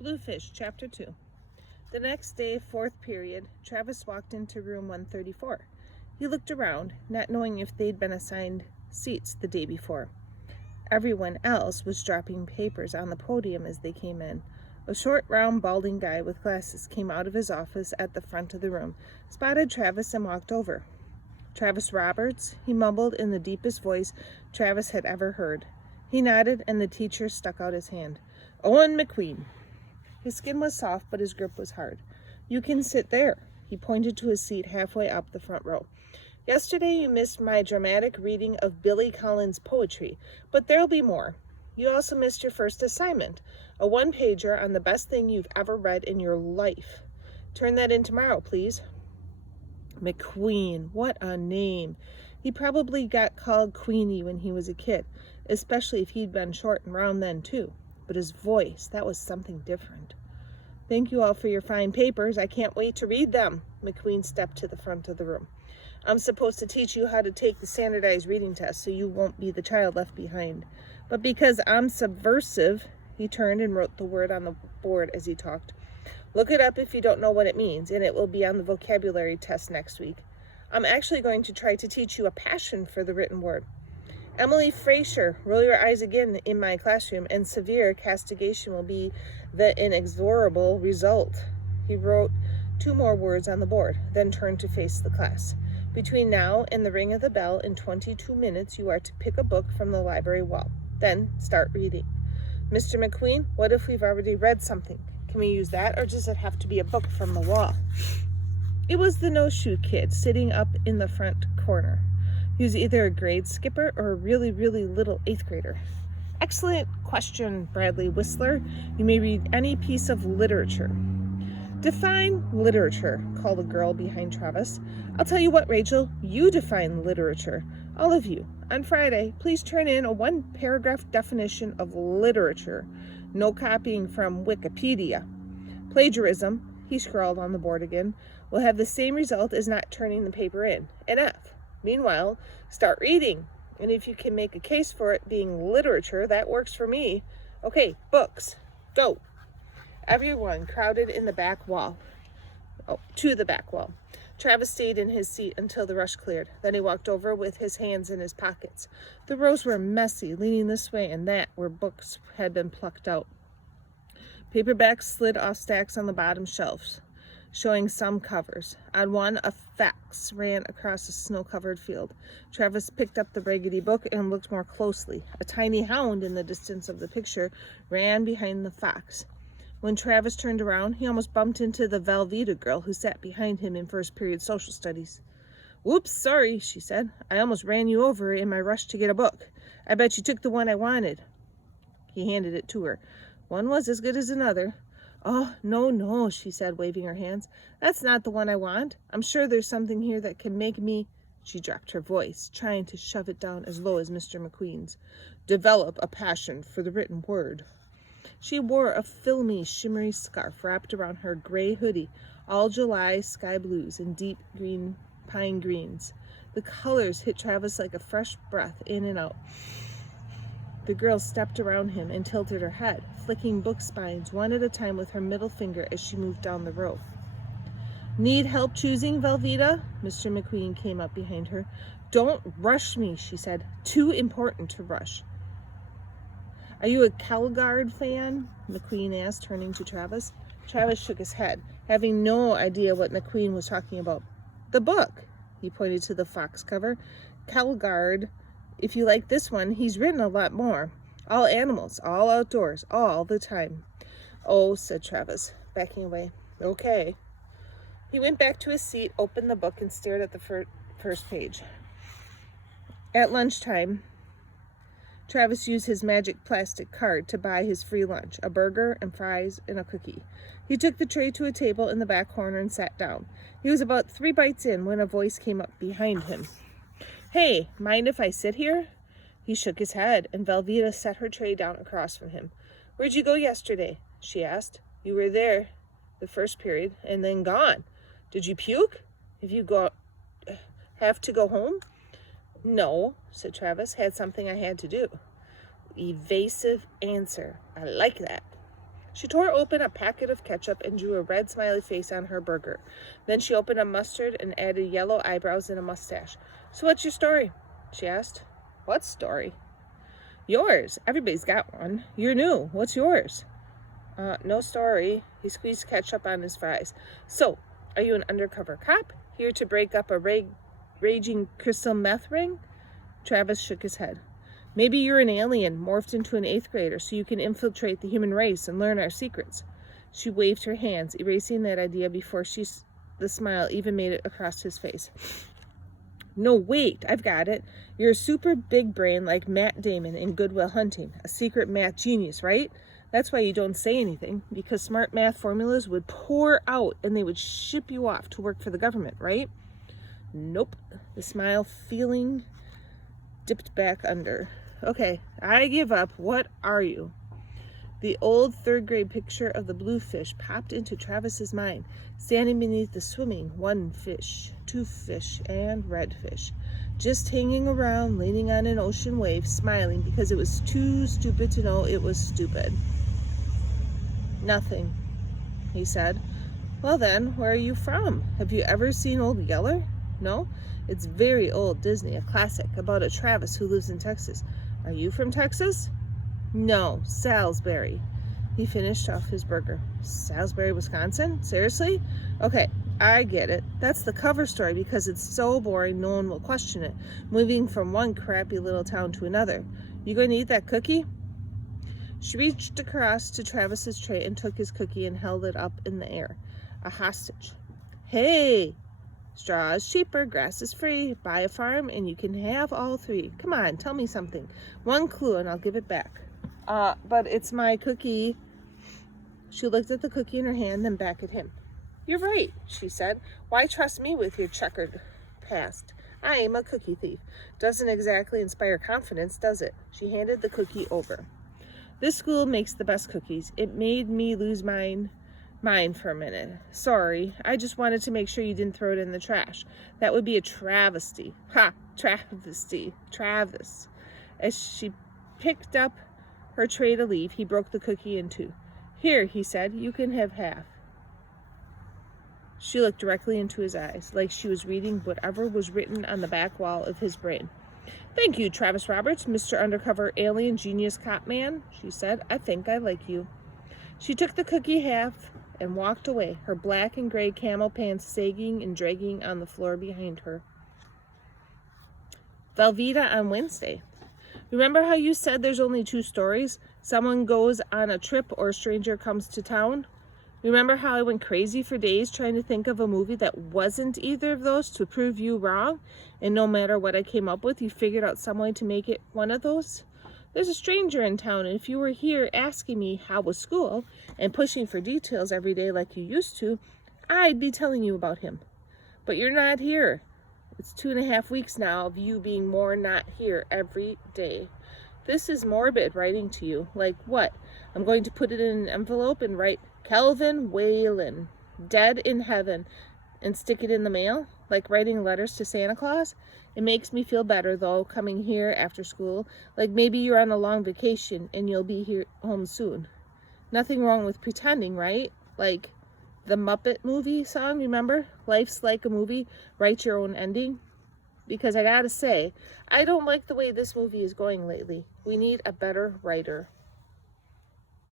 Bluefish, Chapter 2. The next day, fourth period, Travis walked into room 134. He looked around, not knowing if they'd been assigned seats the day before. Everyone else was dropping papers on the podium as they came in. A short, round, balding guy with glasses came out of his office at the front of the room, spotted Travis, and walked over. "Travis Roberts," he mumbled in the deepest voice Travis had ever heard. He nodded, and the teacher stuck out his hand. "Owen McQueen." His skin was soft, but his grip was hard. "You can sit there." He pointed to his seat halfway up the front row. "Yesterday you missed my dramatic reading of Billy Collins' poetry, but there'll be more. You also missed your first assignment, a one-pager on the best thing you've ever read in your life. Turn that in tomorrow, please." McQueen, what a name. He probably got called Queenie when he was a kid, especially if he'd been short and round then too. But his voice, that was something different. "Thank you all for your fine papers. I can't wait to read them." McQueen stepped to the front of the room. "I'm supposed to teach you how to take the standardized reading test so you won't be the child left behind. But because I'm subversive," he turned and wrote the word on the board as he talked. "Look it up if you don't know what it means, and it will be on the vocabulary test next week. I'm actually going to try to teach you a passion for the written word. Emily Fraser, roll your eyes again in my classroom, and severe castigation will be the inexorable result." He wrote 2 more words on the board, then turned to face the class. "Between now and the ring of the bell in 22 minutes, you are to pick a book from the library wall. Then start reading. Mr. McQueen, what if we've already read something? Can we use that, or does it have to be a book from the wall?" It was the no-shoe kid sitting up in the front corner. He was either a grade skipper or a really, really little 8th grader. "Excellent question, Bradley Whistler. You may read any piece of literature." "Define literature," called a girl behind Travis. "I'll tell you what, Rachel, you define literature. All of you. On Friday, please turn in a 1-paragraph definition of literature. No copying from Wikipedia. Plagiarism," he scrawled on the board again, "will have the same result as not turning the paper in, an F. Meanwhile, start reading, and if you can make a case for it being literature, that works for me. Okay, books, go." Everyone crowded in the back wall. To the back wall. Travis stayed in his seat until the rush cleared. Then he walked over with his hands in his pockets. The rows were messy, leaning this way and that where books had been plucked out. Paperbacks slid off stacks on the bottom shelves, showing some covers. On one, a fax ran across a snow-covered field. Travis picked up the raggedy book and looked more closely. A tiny hound in the distance of the picture ran behind the fox. When Travis turned around, he almost bumped into the Velveeta girl who sat behind him in first period social studies. "Whoops, sorry," she said. "I almost ran you over in my rush to get a book. I bet you took the one I wanted." He handed it to her. "One was as good as another." "Oh, no," she said, waving her hands. "That's not the one I want. I'm sure there's something here that can make me—" She dropped her voice, trying to shove it down as low as Mr. McQueen's. "Develop a passion for the written word." She wore a filmy, shimmery scarf wrapped around her gray hoodie, all July sky blues and deep green pine greens. The colors hit Travis like a fresh breath in and out. The girl stepped around him and tilted her head, flicking book spines one at a time with her middle finger as she moved down the row. "Need help choosing, Velveeta?" Mr. McQueen came up behind her. "Don't rush me," she said. "Too important to rush." "Are you a Calgard fan?" McQueen asked, turning to Travis. Travis shook his head, having no idea what McQueen was talking about. "The book," he pointed to the fox cover. "Calgard. If you like this one, he's written a lot more. All animals, all outdoors, all the time." "Oh," said Travis, backing away. "Okay." He went back to his seat, opened the book, and stared at the first page. At lunchtime, Travis used his magic plastic card to buy his free lunch, a burger and fries and a cookie. He took the tray to a table in the back corner and sat down. He was about 3 bites in when a voice came up behind him. "Hey, mind if I sit here?" He shook his head, and Velveeta set her tray down across from him. "Where'd you go yesterday?" she asked. "You were there the first period and then gone. Did you puke? Have to go home?" "No," said Travis. "Had something I had to do." Evasive answer. I like that. She tore open a packet of ketchup and drew a red smiley face on her burger. Then she opened a mustard and added yellow eyebrows and a mustache. "So what's your story?" she asked. "What story?" "Yours. Everybody's got one. You're new. What's yours?" No story." He squeezed ketchup on his fries. "So, are you an undercover cop, here to break up a raging crystal meth ring?" Travis shook his head. "Maybe you're an alien, morphed into an 8th grader, so you can infiltrate the human race and learn our secrets." She waved her hands, erasing that idea before the smile even made it across his face. "No, wait, I've got it. You're a super big brain like Matt Damon in Good Will Hunting, a secret math genius, right? That's why you don't say anything, because smart math formulas would pour out and they would ship you off to work for the government, right?" "Nope." The smile feeling dipped back under. "Okay, I give up. What are you?" The old 3rd grade picture of the Bluefish popped into Travis's mind, standing beneath the swimming 1 fish, 2 fish, and red fish, just hanging around, leaning on an ocean wave, smiling because it was too stupid to know it was stupid. "Nothing," he said. "Well then, where are you from? Have you ever seen Old Yeller? No? It's very old Disney, a classic about a Travis who lives in Texas. Are you from Texas?" "No, Salisbury." He finished off his burger. "Salisbury, Wisconsin? Seriously? Okay, I get it. That's the cover story because it's so boring no one will question it, moving from one crappy little town to another. You going to eat that cookie?" She reached across to Travis's tray and took his cookie and held it up in the air. A hostage. "Hey! Straw is cheaper, grass is free. Buy a farm and you can have all 3. Come on, tell me something. 1 clue and I'll give it back." But it's my cookie." She looked at the cookie in her hand, then back at him. "You're right," she said. "Why trust me with your checkered past? I am a cookie thief. Doesn't exactly inspire confidence, does it?" She handed the cookie over. "This school makes the best cookies. It made me lose mine for a minute. Sorry, I just wanted to make sure you didn't throw it in the trash. That would be a travesty." "Ha! Travesty. Travis." As she picked up her tray to leave, he broke the cookie in 2. "Here," he said, "you can have half." She looked directly into his eyes, like she was reading whatever was written on the back wall of his brain. "Thank you, Travis Roberts, Mr. Undercover Alien Genius Cop Man," she said. "I think I like you." She took the cookie half and walked away, her black and gray camel pants sagging and dragging on the floor behind her. Velveeta on Wednesday. Remember how you said there's only 2 stories? Someone goes on a trip or a stranger comes to town? Remember how I went crazy for days trying to think of a movie that wasn't either of those to prove you wrong? And no matter what I came up with, you figured out some way to make it one of those? There's a stranger in town, and if you were here asking me how was school and pushing for details every day like you used to, I'd be telling you about him. But you're not here. It's 2.5 weeks now of you being more not here every day. This is morbid writing to you. Like what? I'm going to put it in an envelope and write Kelvin Whalen, dead in heaven, and stick it in the mail? Like writing letters to Santa Claus? It makes me feel better, though, coming here after school. Like maybe you're on a long vacation and you'll be here home soon. Nothing wrong with pretending, right? Like the Muppet movie song, remember? Life's like a movie, write your own ending. Because I gotta say, I don't like the way this movie is going lately. We need a better writer.